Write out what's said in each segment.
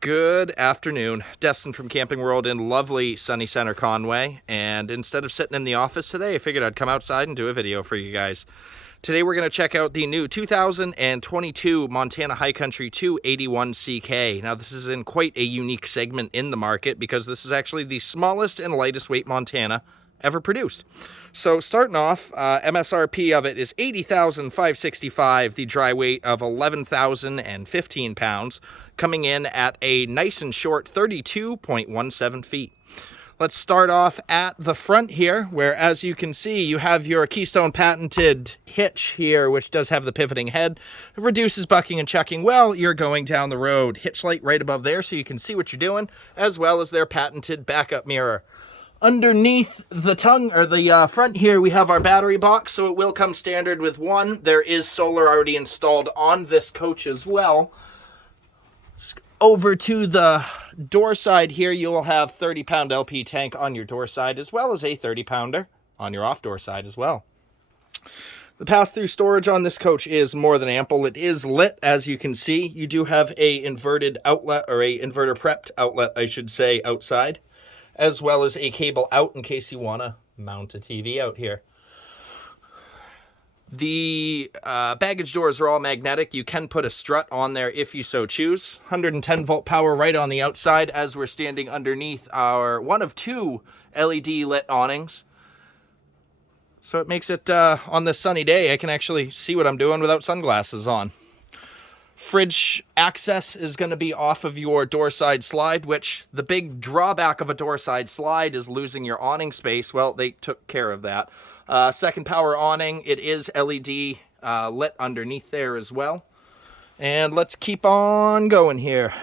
Good afternoon. Destin from Camping World in lovely sunny center Conway. And instead of sitting in the office today, I figured I'd come outside and do a video for you guys. Today we're going to check out the new 2022 Montana High Country 281CK. Now this is in quite a unique segment in the market because this is actually the smallest and lightest weight Montana ever produced. So starting off, MSRP of it is $80,565, the dry weight of 11,015 pounds, coming in at a nice and short 32.17 feet. Let's start off at the front here, where as you can see, you have your Keystone patented hitch here, which does have the pivoting head. It reduces bucking and chucking while you're going down the road. Hitch light right above there so you can see what you're doing, as well as their patented backup mirror. Underneath the tongue, or the front here, we have our battery box, so it will come standard with one. There is solar already installed on this coach as well. Over to the door side here, you will have 30-pound LP tank on your door side, as well as a 30-pounder on your off-door side as well. The pass-through storage on this coach is more than ample. It is lit, as you can see. You do have a inverted outlet, or a inverter prepped outlet, I should say, outside, as well as a cable out in case you want to mount a TV out here. The baggage doors are all magnetic. You can put a strut on there if you so choose. 110 volt power right on the outside as we're standing underneath our one of two LED lit awnings. So it makes it, on this sunny day, I can actually see what I'm doing without sunglasses on. Fridge access is going to be off of your door side slide, which the big drawback of a door side slide is losing your awning space. Well, they took care of that. Second power awning, it is LED lit underneath there as well. And let's keep on going here.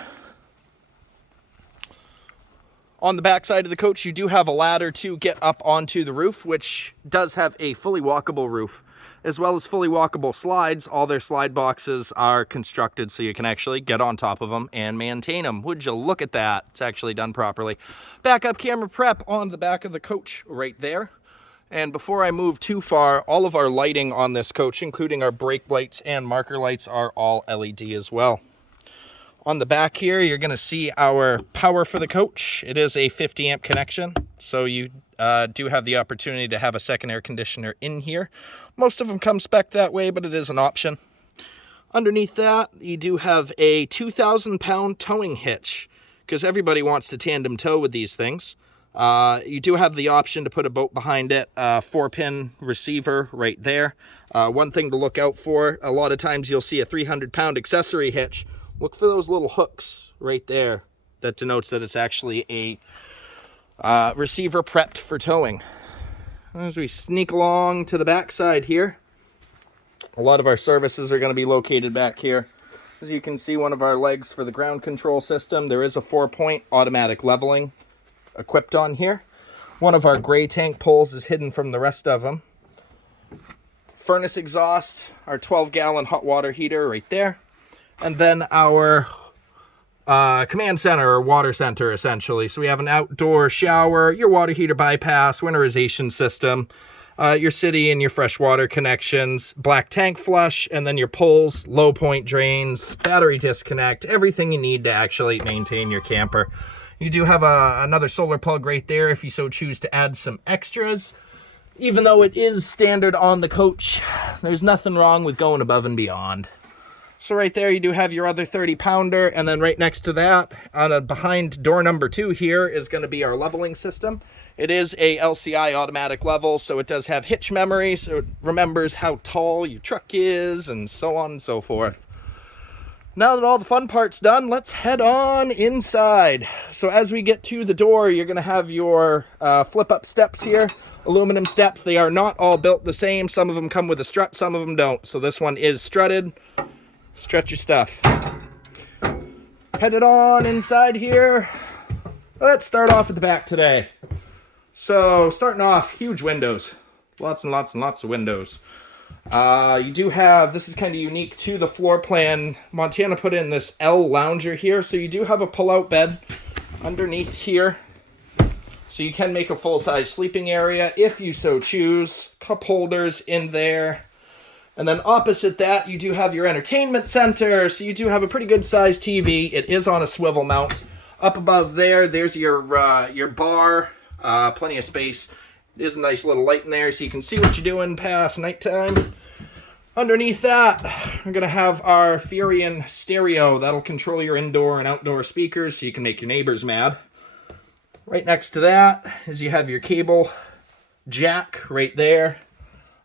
On the back side of the coach, you do have a ladder to get up onto the roof, which does have a fully walkable roof, as well as fully walkable slides. All their slide boxes are constructed so you can actually get on top of them and maintain them. Would you look at that? It's actually done properly. Backup camera prep on the back of the coach right there. And before I move too far, all of our lighting on this coach, including our brake lights and marker lights, are all LED as well. On the back here, you're going to see our power for the coach. It is a 50 amp connection, so you do have the opportunity to have a second air conditioner in here. Most of them come spec that way, but it is an option. Underneath that, you do have a 2,000-pound towing hitch, because everybody wants to tandem tow with these things. You do have the option to put a boat behind it, 4-pin receiver right there. One thing to look out for, a lot of times you'll see a 300-pound accessory hitch. Look for those little hooks right there. That denotes that it's actually a receiver prepped for towing. As we sneak along to the back side here, a lot of our services are going to be located back here. As you can see, one of our legs for the ground control system, there is a 4-point automatic leveling equipped on here. One of our gray tank poles is hidden from the rest of them. Furnace exhaust, our 12-gallon hot water heater right there. And then our command center, or water center, essentially. So we have an outdoor shower, your water heater bypass, winterization system, your city and your freshwater connections, black tank flush, and then your poles, low point drains, battery disconnect, everything you need to actually maintain your camper. You do have another solar plug right there if you so choose to add some extras. Even though it is standard on the coach, there's nothing wrong with going above and beyond. So right there you do have your other 30-pounder, and then right next to that, behind door number 2 here, is going to be our leveling system. It is a LCI automatic level, so it does have hitch memory, so it remembers how tall your truck is, and so on and so forth. Now that all the fun part's done, let's head on inside. So as we get to the door, you're going to have your flip-up steps here, aluminum steps. They are not all built the same. Some of them come with a strut, some of them don't. So this one is strutted. Strut your stuff. Headed on inside here. Let's start off at the back today. So starting off, huge windows. Lots and lots and lots of windows. You do have, this is kind of unique to the floor plan. Montana put in this L lounger here, so you do have a pull-out bed underneath here. So you can make a full-size sleeping area if you so choose. Cup holders in there. And then opposite that, you do have your entertainment center. So you do have a pretty good sized TV. It is on a swivel mount. Up above there, there's your bar. Plenty of space. There's a nice little light in there so you can see what you're doing past nighttime. Underneath that, we're going to have our Furion stereo. That'll control your indoor and outdoor speakers so you can make your neighbors mad. Right next to that is you have your cable jack right there.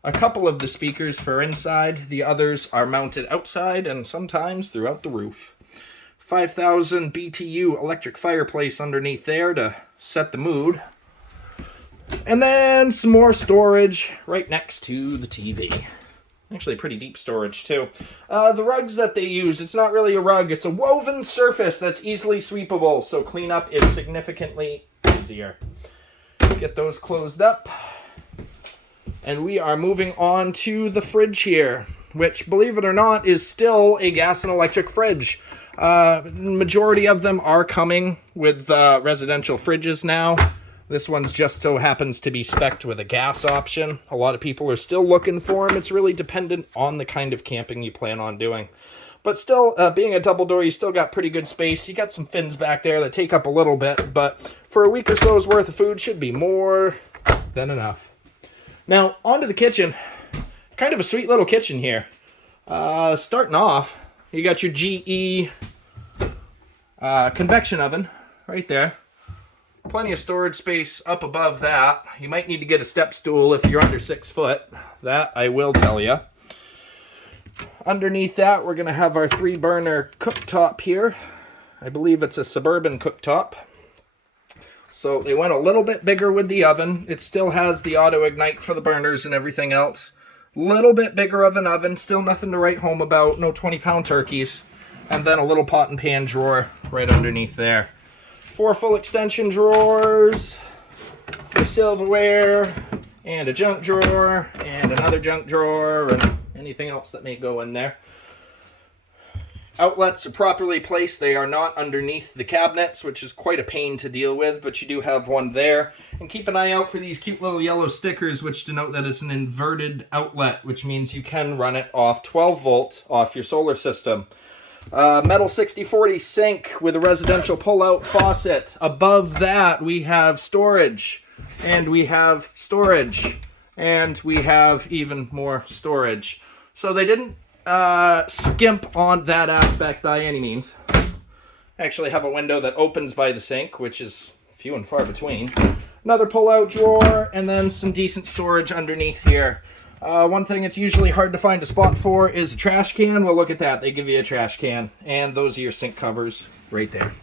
A couple of the speakers for inside. The others are mounted outside and sometimes throughout the roof. 5,000 BTU electric fireplace underneath there to set the mood. And then some more storage right next to the TV. Actually, pretty deep storage, too. The rugs that they use, it's not really a rug. It's a woven surface that's easily sweepable, so cleanup is significantly easier. Get those closed up. And we are moving on to the fridge here, which, believe it or not, is still a gas and electric fridge. Majority of them are coming with residential fridges now. This one's just so happens to be spec'd with a gas option. A lot of people are still looking for them. It's really dependent on the kind of camping you plan on doing. But still, being a double door, you still got pretty good space. You got some fins back there that take up a little bit, but for a week or so's worth of food should be more than enough. Now, onto the kitchen. Kind of a sweet little kitchen here. Starting off, you got your GE convection oven right there. Plenty of storage space up above that. You might need to get a step stool if you're under 6 foot. That I will tell you. Underneath that, we're going to have our 3-burner cooktop here. I believe it's a Suburban cooktop. So they went a little bit bigger with the oven. It still has the auto ignite for the burners and everything else. Little bit bigger of an oven. Still nothing to write home about. No 20-pound turkeys. And then a little pot and pan drawer right underneath there. 4 full extension drawers for silverware. And a junk drawer. And another junk drawer. And anything else that may go in there. Outlets are properly placed. They are not underneath the cabinets, which is quite a pain to deal with, but you do have one there. And keep an eye out for these cute little yellow stickers, which denote that it's an inverted outlet, which means you can run it off 12 volt off your solar system. Metal 60/40 sink with a residential pull-out faucet. Above that, we have storage, and we have storage, and we have even more storage. So they didn't skimp on that aspect by any means. Actually have a window that opens by the sink, which is few and far between. Another pull-out drawer, and then some decent storage underneath here. One thing it's usually hard to find a spot for is a trash can. Well, look at that. They give you a trash can, and those are your sink covers right there.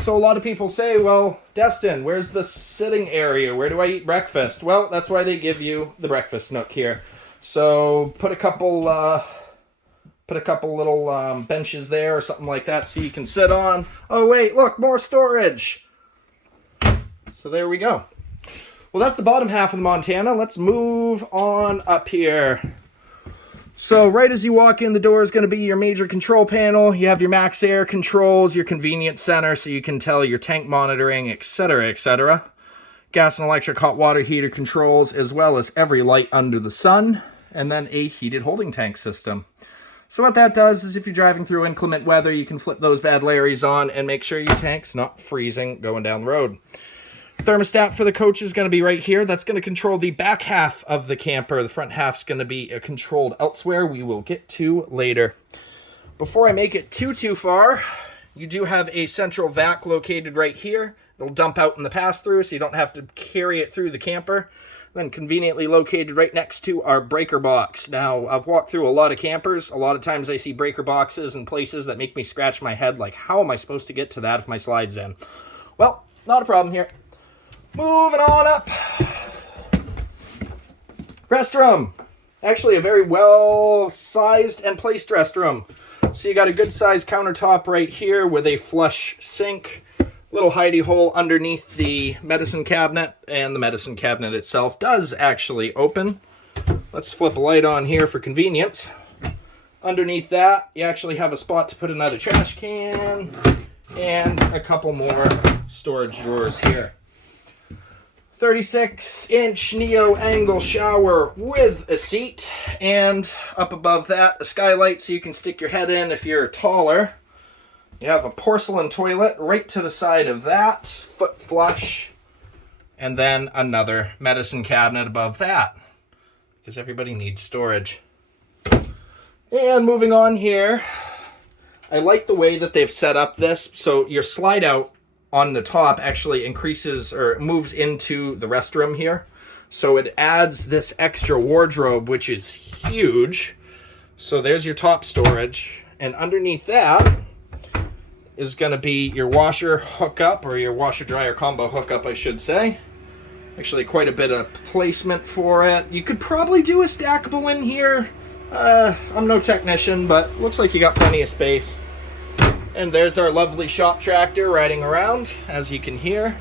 So a lot of people say, well, Destin, where's the sitting area? Where do I eat breakfast? Well, that's why they give you the breakfast nook here. So put a couple little benches there or something like that so you can sit on. Oh wait, look, more storage. So there we go. Well, that's the bottom half of the Montana. Let's move on up here. So right as you walk in the door is going to be your major control panel. You have your max air controls, your convenience center so you can tell your tank monitoring, etc., etc. Gas and electric hot water heater controls, as well as every light under the sun. And then a heated holding tank system. So what that does is if you're driving through inclement weather, you can flip those bad Larrys on and make sure your tank's not freezing going down the road. Thermostat for the coach is going to be right here. That's going to control the back half of the camper. The front half's going to be controlled elsewhere. We will get to later. Before I make it too far, you do have a central vac located right here. It'll dump out in the pass-through so you don't have to carry it through the camper. Then conveniently located right next to our breaker box. Now, I've walked through a lot of campers. A lot of times I see breaker boxes in places that make me scratch my head like, how am I supposed to get to that if my slide's in? Well, not a problem here. Moving on up. Restroom. Actually, a very well-sized and placed restroom. So you got a good-sized countertop right here with a flush sink. Little hidey hole underneath the medicine cabinet, and the medicine cabinet itself does actually open. Let's flip a light on here for convenience. Underneath that, you actually have a spot to put another trash can and a couple more storage drawers here. 36-inch Neo angle shower with a seat, and up above that, a skylight so you can stick your head in if you're taller. You have a porcelain toilet right to the side of that, foot flush, and then another medicine cabinet above that, because everybody needs storage. And moving on here, I like the way that they've set up this, so your slide out on the top actually increases or moves into the restroom here. So it adds this extra wardrobe, which is huge. So there's your top storage. And underneath that is going to be your washer hookup, or your washer dryer combo hookup, I should say. Actually quite a bit of placement for it. You could probably do a stackable in here. I'm no technician, but looks like you got plenty of space. And there's our lovely shop tractor riding around, as you can hear.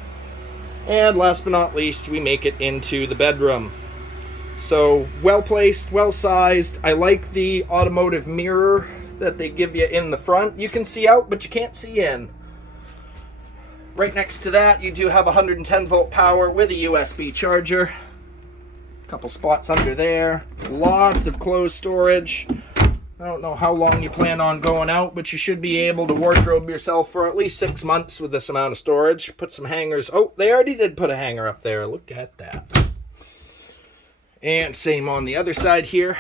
And last but not least, we make it into the bedroom. So well placed, well sized. I like the automotive mirror that they give you in the front. You can see out, but you can't see in. Right next to that, you do have 110 volt power with a USB charger. A couple spots under there. Lots of clothes storage. I don't know how long you plan on going out, but you should be able to wardrobe yourself for at least 6 months with this amount of storage. Put some hangers. Oh, they already did put a hanger up there. Look at that. And same on the other side here.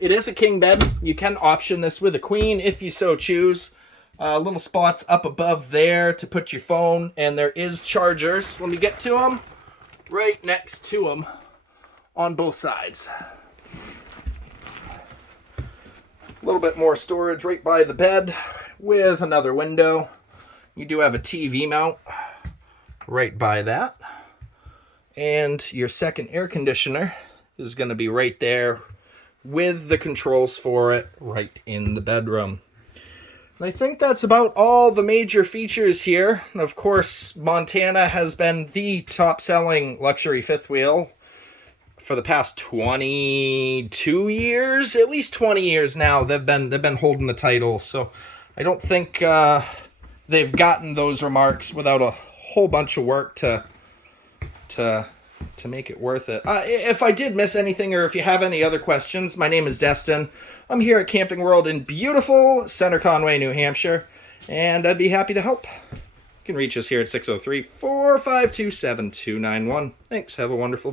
It is a king bed. You can option this with a queen if you so choose. Little spots up above there to put your phone, and there is chargers. Let me get to them. Right next to them on both sides. A little bit more storage right by the bed with another window. You do have a TV mount right by that. And your second air conditioner is going to be right there with the controls for it right in the bedroom. And I think that's about all the major features here. And of course, Montana has been the top-selling luxury fifth wheel for the past 22 years, at least 20 years now. They've been holding the title, so I don't think they've gotten those remarks without a whole bunch of work to make it worth it. If I did miss anything, or if you have any other questions, my name is Destin. I'm here at Camping World in beautiful Center Conway, New Hampshire, and I'd be happy to help. You can reach us here at 603-452-7291. Thanks. Have a wonderful